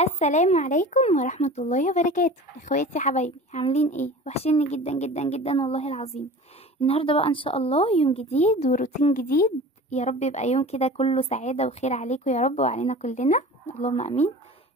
السلام عليكم ورحمة الله وبركاته. اخواتي حبايبي عاملين ايه؟ وحشيني جدا جدا جدا والله العظيم. النهارده بقى ان شاء الله يوم جديد وروتين جديد. يا رب يبقى يوم كده كله سعادة وخير عليكم يا رب وعلينا كلنا، اللهم امين.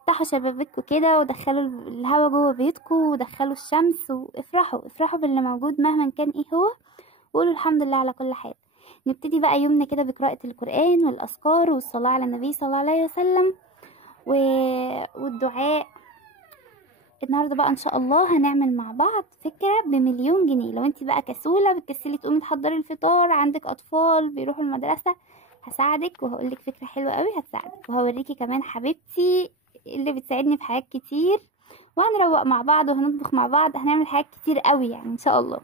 افتحوا شبابيكوا كده ودخلوا الهوا جوه بيتكم ودخلوا الشمس وافرحوا افرحوا باللي موجود مهما كان ايه هو، وقولوا الحمد لله على كل حال. نبتدي بقى يومنا كده بقراءة القرآن والأذكار والصلاة على النبي صلى الله عليه وسلم و... والدعاء. النهارده بقى ان شاء الله هنعمل مع بعض فكره ب1,000,000 جنيه. لو انت بقى كسوله بتكسلي تقومي تحضري الفطار، عندك اطفال بيروحوا المدرسه، هساعدك وهقولك فكره حلوه قوي هتساعدك، وهوريكي كمان حبيبتي اللي بتساعدني في حاجات كتير، وهنروق مع بعض وهنطبخ مع بعض، هنعمل حاجات كتير قوي يعني ان شاء الله.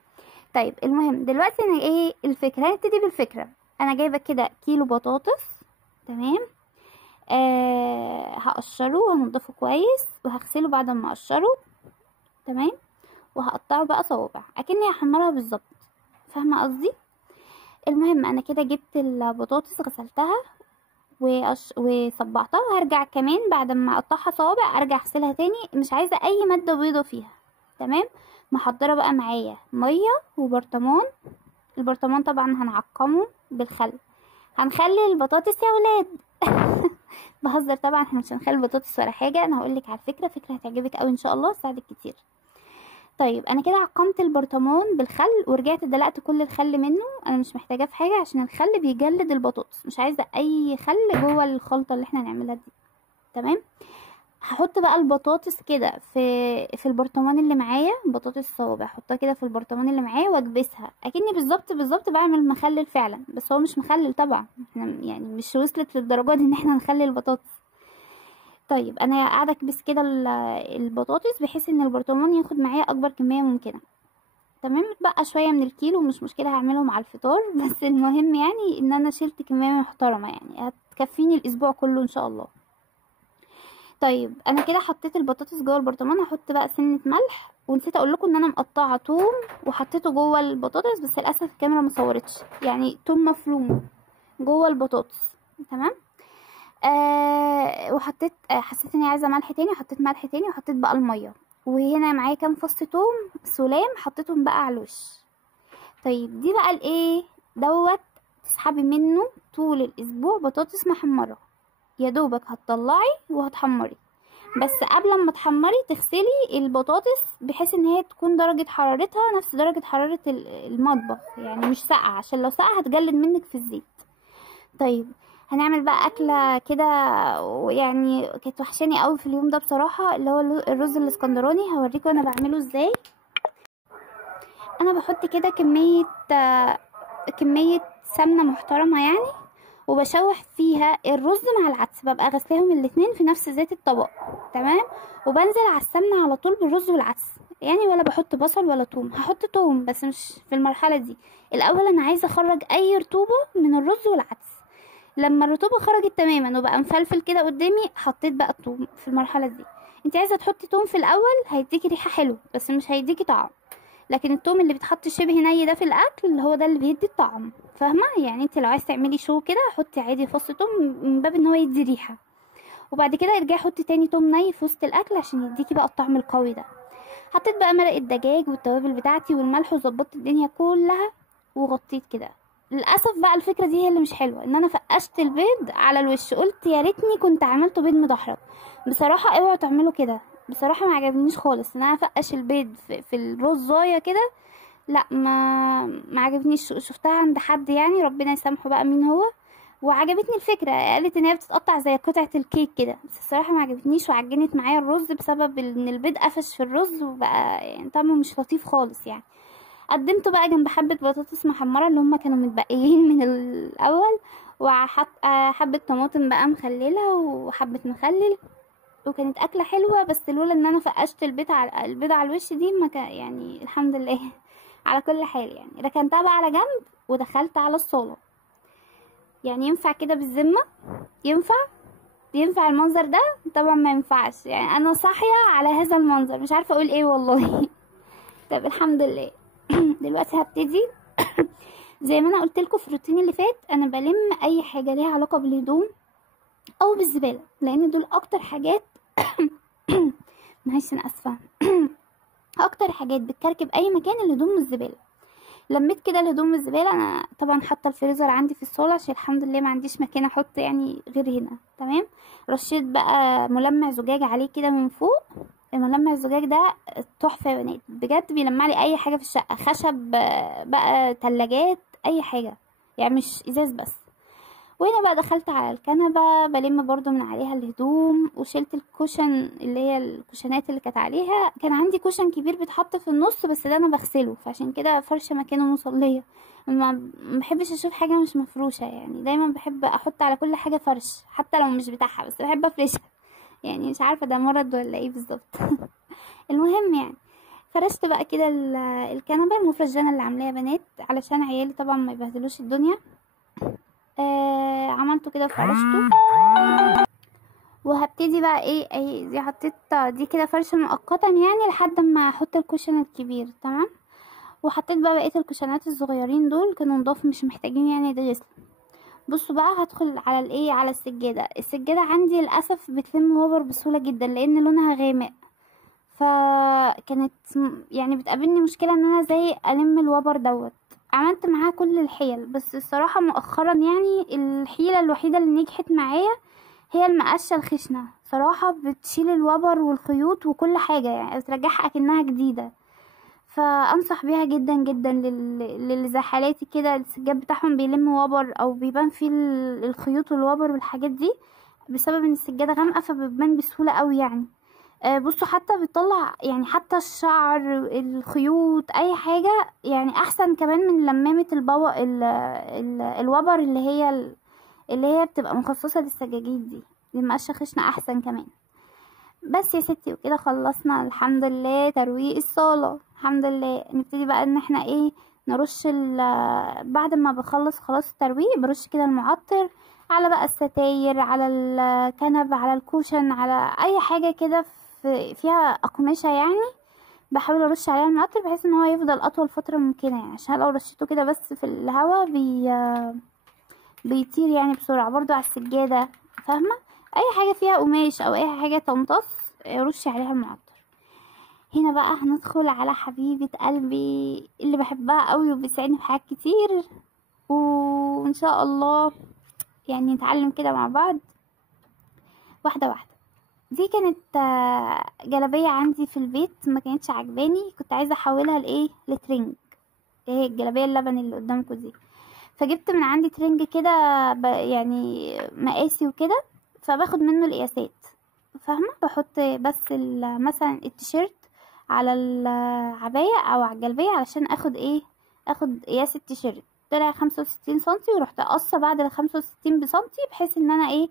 طيب المهم دلوقتي انا ايه الفكره؟ هنبتدي بالفكره. انا جايبه كده كيلو بطاطس، تمام. هقشره وهنضفه كويس وهغسله بعد ما اقشره، تمام. وهقطعه بقى صوابع اكني هحمرها بالظبط، فاهمه قصدي؟ المهم انا كده جبت البطاطس غسلتها وصبعتها، وهرجع كمان بعد ما اقطعها صوابع ارجع اغسلها تاني، مش عايزه اي ماده بيضه فيها، تمام. محضره بقى معايا ميه وبرطمان. البرطمان طبعا هنعقمه بالخل، هنخلي البطاطس يا ولاد بهزر طبعا، احنا مش هنخلي البطاطس ولا حاجه، انا هقول لك على الفكره، فكره هتعجبك قوي ان شاء الله، تساعدك كتير. طيب انا كده عقمت البرطمان بالخل ورجعت دلقت كل الخل منه، انا مش محتاجاه في حاجه عشان الخل بيجلد البطاطس، مش عايزه اي خل جوه الخلطه اللي احنا هنعملها دي، تمام. هحط بقى البطاطس كده في البرطمان اللي معايا، بطاطس صوابع احطها كده في البرطمان اللي معايا واكبسها اكني بالظبط بعمل مخلل فعلا، بس هو مش مخلل طبعا، احنا يعني مش وصلت للدرجه دي ان احنا نخلي البطاطس. طيب انا قاعده اكبس كده البطاطس بحيث ان البرطمان ياخد معايا اكبر كميه ممكنه، تمام. بقى شويه من الكيلو مش مشكله هعملهم على الفطار بس المهم يعني ان انا شلت كميه محترمه يعني هتكفيني الاسبوع كله ان شاء الله. طيب انا كده حطيت البطاطس جوه البرطمان، هحط بقى سنه ملح، ونسيت اقول لكم ان انا مقطعه توم وحطيته جوه البطاطس، بس للاسف الكاميرا ما صورتش، يعني توم مفروم جوه البطاطس، تمام. وحطيت حسيت اني عايزه ملح تاني، حطيت ملح تاني وحطيت بقى الميه، وهنا معايا كام فص توم سلام حطيتهم بقى على الوش. طيب دي بقى الايه دوت، تسحبي منه طول الاسبوع بطاطس محمره، يا دوبك هتطلعي وهتحمري، بس قبل ما تحمري تغسلي البطاطس بحيث ان هي تكون درجه حرارتها نفس درجه حراره المطبخ، يعني مش ساقعه، عشان لو ساقعه هتجلد منك في الزيت. طيب هنعمل بقى اكله كده، يعني كانت وحشاني قوي في اليوم ده بصراحه، اللي هو الرز الاسكندراني، هوريكم انا بعمله ازاي. انا بحط كده كميه سمنه محترمه يعني، وبشوح فيها الرز مع العدس، ببقى غسلاهم الاتنين في نفس زيت الطبق، تمام. وبنزل على السمنه على طول بالرز والعدس، يعني ولا بحط بصل ولا توم، هحط توم بس مش في المرحله دي. الاول انا عايزه اخرج اي رطوبه من الرز والعدس، لما الرطوبه خرجت تماما وبقى مفلفل كده قدامي حطيت بقى الثوم في المرحله دي. انت عايزه تحطي ثوم في الاول هيديكي ريحه حلوه بس مش هيديكي طعم، لكن الثوم اللي بيتحط شبه ني ده في الاكل هو ده اللي بيدي الطعم، فاهمه؟ يعني انت لو عايزه تعملي شو كده حطي عادي فص ثوم من باب ان هو يدي ريحه، وبعد كده ارجعي حطي تاني ثوم ني في وسط الاكل عشان يديكي بقى الطعم القوي ده. حطيت بقى مرق الدجاج والتوابل بتاعتي والملح وظبطت الدنيا كلها وغطيت كده. للاسف بقى الفكره دي هي اللي مش حلوه، ان انا فقشت البيض على الوش، قلت يا ريتني كنت عملته بيض مدحرج. بصراحه اوعوا تعملوا كده، بصراحه ما عجبنيش خالص ان انا افقش البيض في الرزايه كده، لا ما عجبنيش. شفتها عند حد يعني ربنا يسامحه بقى مين هو، وعجبتني الفكره، قالت ان هي بتتقطع زي قطعه الكيك كده، بس الصراحه ما عجبتنيش وعجنت معايا الرز بسبب ان البيض قفش في الرز وبقى يعني طعمه مش لطيف خالص يعني. قدمته بقى جنب حبه بطاطس محمره اللي هما كانوا متبقيين من الاول، وحط حبه طماطم بقى مخلله وحبه مخلل، وكانت اكله حلوه، بس لولا ان انا فقشت البيض على الوش دي ما كان يعني الحمد لله على كل حال. يعني ركنتها بقى على جنب ودخلت على الصاله. يعني ينفع كده بالذمه؟ ينفع المنظر ده؟ طبعا ما ينفعش، يعني انا صاحيه على هذا المنظر مش عارفه اقول ايه والله طب الحمد لله دلوقتي هبتدي زي ما انا قلت لكم في الروتين اللي فات، انا بلم اي حاجه ليها علاقه بالهدوم او بالزباله، لان دول اكتر حاجات معلش انا اسفه. اكتر حاجات بتكركب اي مكان الهدوم والزباله. لميت كده الهدوم والزباله، انا طبعا حاطه الفريزر عندي في الصاله عشان الحمد لله ما عنديش مكان احط يعني غير هنا. تمام. رشيت بقى ملمع زجاج عليه كده من فوق. الملمع الزجاج ده تحفه يا بنات بجد، بيلمع لي اي حاجه في الشقه، خشب بقى، تلاجات، اي حاجه يعني، مش ازاز بس. وهنا بقى دخلت على الكنبة بلم برضو من عليها الهدوم، وشلت الكوشن اللي هي الكوشنات اللي كانت عليها. كان عندي كوشن كبير بيتحط في النص بس ده انا بغسله، فعشان كده فرشة مكانه مصلية. ما بحبش اشوف حاجة مش مفروشة يعني، دايما بحب احط على كل حاجة فرش حتى لو مش بتاعها، بس بحب افرشها. يعني مش عارفة ده مرض ولا ايه بالظبط. المهم يعني، فرشت بقى كده الكنبة. المفرش ده انا اللي عاملاه يا بنات علشان عيالي طبعا ما يبهدلوش الدنيا. عملته كده وفرشته. وهبتدي بقى ايه دي حطيت دي كده فرشة مؤقتا يعني لحد ما احط الكوشن الكبير. تمام. وحطيت بقى بقية الكوشنات الصغيرين دول كانوا نضاف مش محتاجين يعني يتغسلوا. بصوا بقى، هدخل على على السجادة عندي للأسف بتلم وبر بسهولة جدا لان لونها غامق. فكانت يعني بتقابلني مشكلة ان انا زي الم الوبر دوت. عملت معاها كل الحيل، بس الصراحة مؤخرا يعني الحيلة الوحيدة اللي نجحت معايا هي المقشة الخشنة. صراحة بتشيل الوبر والخيوط وكل حاجة يعني، بترجعها اكنها جديدة. فانصح بيها جدا جدا للي زي حالاتي كده السجاد بتاعهم بيلم وبر او بيبان فيه الخيوط والوبر والحاجات دي بسبب ان السجادة غامقة، فبتبان بسهولة قوي يعني. بصوا حتى بتطلع يعني حتى الشعر، الخيوط، اي حاجة يعني احسن كمان من لمامة الوبر اللي هي بتبقى مخصصة للسجاجيد دي. المقشة خشنة احسن كمان. بس يا ستي وكده خلصنا الحمد لله ترويق الصالة. الحمد لله. نبتدي بقى ان احنا نرش بعد ما بخلص خلاص الترويق برش كده المعطر على بقى الستاير، على الكنب، على الكوشن، على اي حاجة كده فيها اقمشة يعني. بحاول ارش عليها المعطر بحيث ان هو يفضل اطول فترة ممكنة يعني، عشان لو رشيته كده بس في الهواء بيطير يعني بسرعة. برضو على السجادة فاهمة، اي حاجة فيها قماش او اي حاجة تمتص رشي عليها المعطر. هنا بقى هندخل على حبيبة قلبي اللي بحبها قوي وبتساعدني في حاجات كتير، وان شاء الله يعني نتعلم كده مع بعض واحدة واحدة. دي كانت جلابية عندي في البيت ما كانتش عجباني، كنت عايزة احولها لترنج. ايه الجلابية اللبن اللي قدامكم دي؟ فجبت من عندي ترنج كده يعني مقاسي وكده، فباخد منه القياسات. فاهمة، بحط بس مثلا التيشيرت على العباية او على الجلبية علشان اخد قياس التيشيرت. طلع 65 سنتي، ورحت قصة بعد ال65 بسنتي بحيث ان انا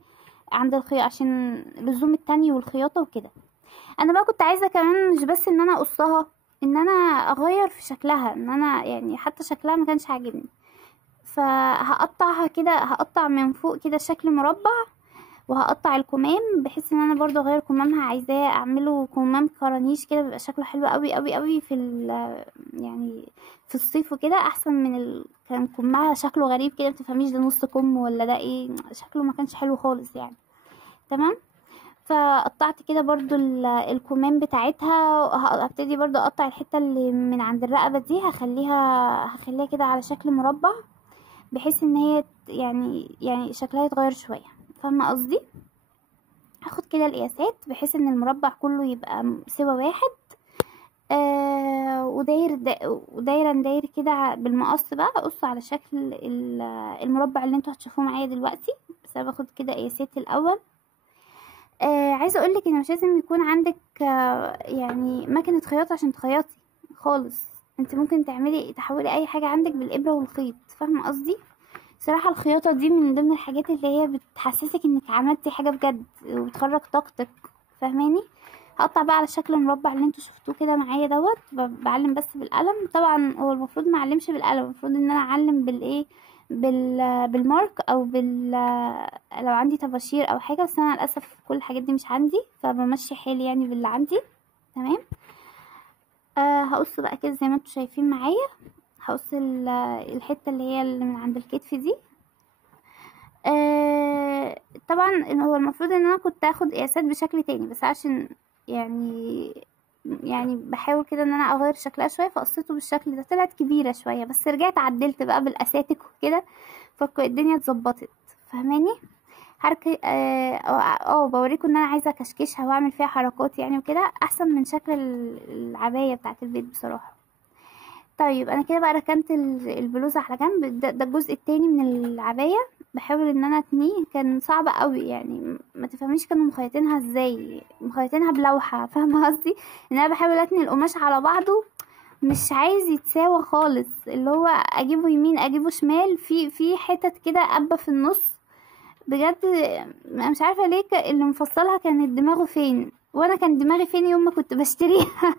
عند الخياطة عشان اللزوم التاني والخياطة وكده. انا بقى كنت عايزة كمان مش بس ان انا اقصها، ان انا اغير في شكلها، ان انا يعني حتى شكلها ما كانش عاجبني. فهقطعها كده، هقطع من فوق كده شكل مربع، وهقطع الكمام بحيث ان انا برضو اغير كمامها، عايزاه اعمله كمام كرانيش كده بيبقى شكله حلو قوي قوي قوي يعني في الصيف وكده، احسن من كان كمها شكله غريب كده متفهميش ده نص كم ولا ده شكله ما كانش حلو خالص يعني. تمام. فقطعت كده برضو الكمام بتاعتها. هبتدي برضو اقطع الحتة اللي من عند الرقبة دي، هخليها كده على شكل مربع بحيث ان هي يعني شكلها يتغير شوية. فاهمة قصدي؟ هاخد كده القياسات بحيث ان المربع كله يبقى سوا واحد. وداير كده بالمقص بقى اقص على شكل المربع اللي انتوا هتشوفوه معايا دلوقتي. بس انا باخد كده قياسات الاول. عايزه اقولك ان مش لازم يكون عندك يعني مكنه خياطه عشان تخيطي خالص. انت ممكن تحولي اي حاجه عندك بالابره والخيط. فاهمه قصدي؟ صراحة الخياطة دي من ضمن الحاجات اللي هي بتحسسك انك عملتي حاجة بجد وبتخرج طاقتك. فاهماني؟ هقطع بقى على شكل المربع اللي انتوا شفتوه كده معايا دوت. بعلم بس بالقلم. طبعا هو المفروض ما اعلمش بالقلم، المفروض ان انا اعلم بالمارك او لو عندي طباشير او حاجة، بس انا للاسف كل الحاجات دي مش عندي، فبمشي حالي يعني باللي عندي. تمام. هقص بقى كده زي ما انتوا شايفين معايا. هقص الحتة اللي هي اللي من عند الكتف دي. طبعا إن هو المفروض ان انا كنت اخد قياسات بشكل تاني، بس عشان يعني بحاول كده ان انا اغير شكلها شويه، فقصته بالشكل ده طلعت كبيره شويه، بس رجعت عدلت بقى بالاساتك وكده، فالدنيا اتظبطت. فاهماني؟ حركة بوريكم ان انا عايزه اكشكشها واعمل فيها حركات يعني وكده، احسن من شكل العبايه بتاعه البيت بصراحه. طيب انا كده بقى ركنت البلوزه على جنب. ده الجزء التاني من العبايه، بحاول ان انا اتنيه. كان صعب قوي يعني، ما تفهميش كانوا مخيطينها ازاي، مخيطينها بلوحه. فاهمه قصدي؟ ان انا بحاول اتني القماش على بعضه، مش عايز يتساوى خالص، اللي هو اجيبه يمين اجيبه شمال، في حتت كده قبه في النص بجد. أنا مش عارفه ليه اللي مفصلها كانت دماغه فين، وانا كان دماغي فين يوم ما كنت بشتريها.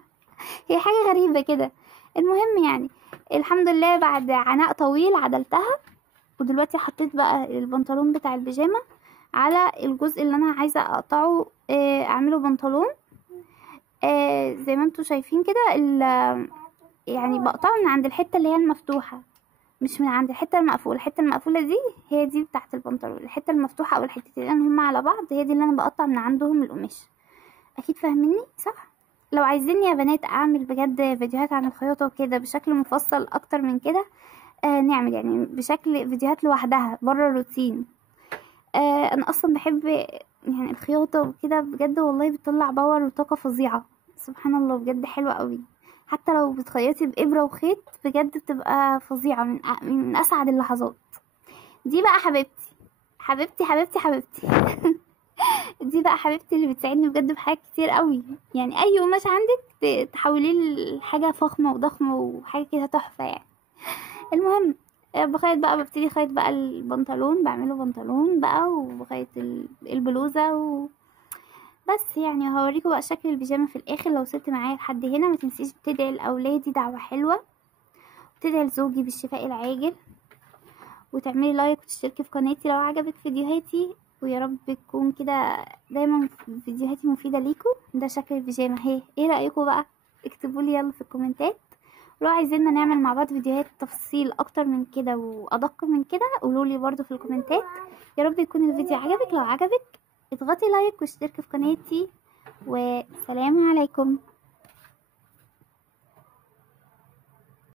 هي حاجه غريبه كده. المهم يعني الحمد لله بعد عناء طويل عدلتها، ودلوقتي حطيت بقى البنطلون بتاع البيجامه على الجزء اللي انا عايزه اقطعه، اعمله بنطلون. زي ما انتوا شايفين كده يعني بقطعه من عند الحته اللي هي المفتوحه، مش من عند الحته المقفوله. الحته المقفوله دي هي دي بتاعه البنطلون، الحته المفتوحه او الحتتين اللي هم على بعض هي دي اللي انا بقطع من عندهم القماش. اكيد فاهميني صح؟ لو عايزين يا بنات اعمل بجد فيديوهات عن الخياطه وكده بشكل مفصل اكتر من كده، نعمل يعني بشكل فيديوهات لوحدها بره الروتين. انا اصلا بحب يعني الخياطه وكده بجد، والله بتطلع باور وطاقه فظيعه. سبحان الله بجد حلوه قوي. حتى لو بتخيطي بإبرة وخيط بجد بتبقى فظيعة، من أسعد اللحظات. دي بقى حبيبتي حبيبتي حبيبتي حبيبتي. دي بقى حبيبتي اللي بتساعدني بجد بحاجات كتير قوي. يعني أي قماش عندك تحوليه لحاجة فخمة وضخمة وحاجة كده تحفة يعني. المهم بخيط بقى، ببتدي خيط بقى البنطلون، بعمله بنطلون بقى، وبخيط البلوزة بس يعني هوريكم بقى شكل البيجامة في الآخر. لو وصلت معايا لحد هنا ما تنسيش تدعي لأولادي دعوة حلوة، وتدعي لزوجي بالشفاء العاجل، وتعملي لايك وتشتركي في قناتي لو عجبك فيديوهاتي، ويا رب تكون كده دايما فيديوهاتي مفيدة ليكم. ده شكل البيجامة اهي. ايه رأيكم بقى؟ اكتبولي يلا في الكومنتات. ولو عايزيننا نعمل مع بعض فيديوهات تفصيل اكتر من كده وادق من كده قولولي برضو في الكومنتات. يا رب يكون الفيديو عجبك. لو عجبك اضغطي لايك واشتركي في قناتي، والسلام عليكم.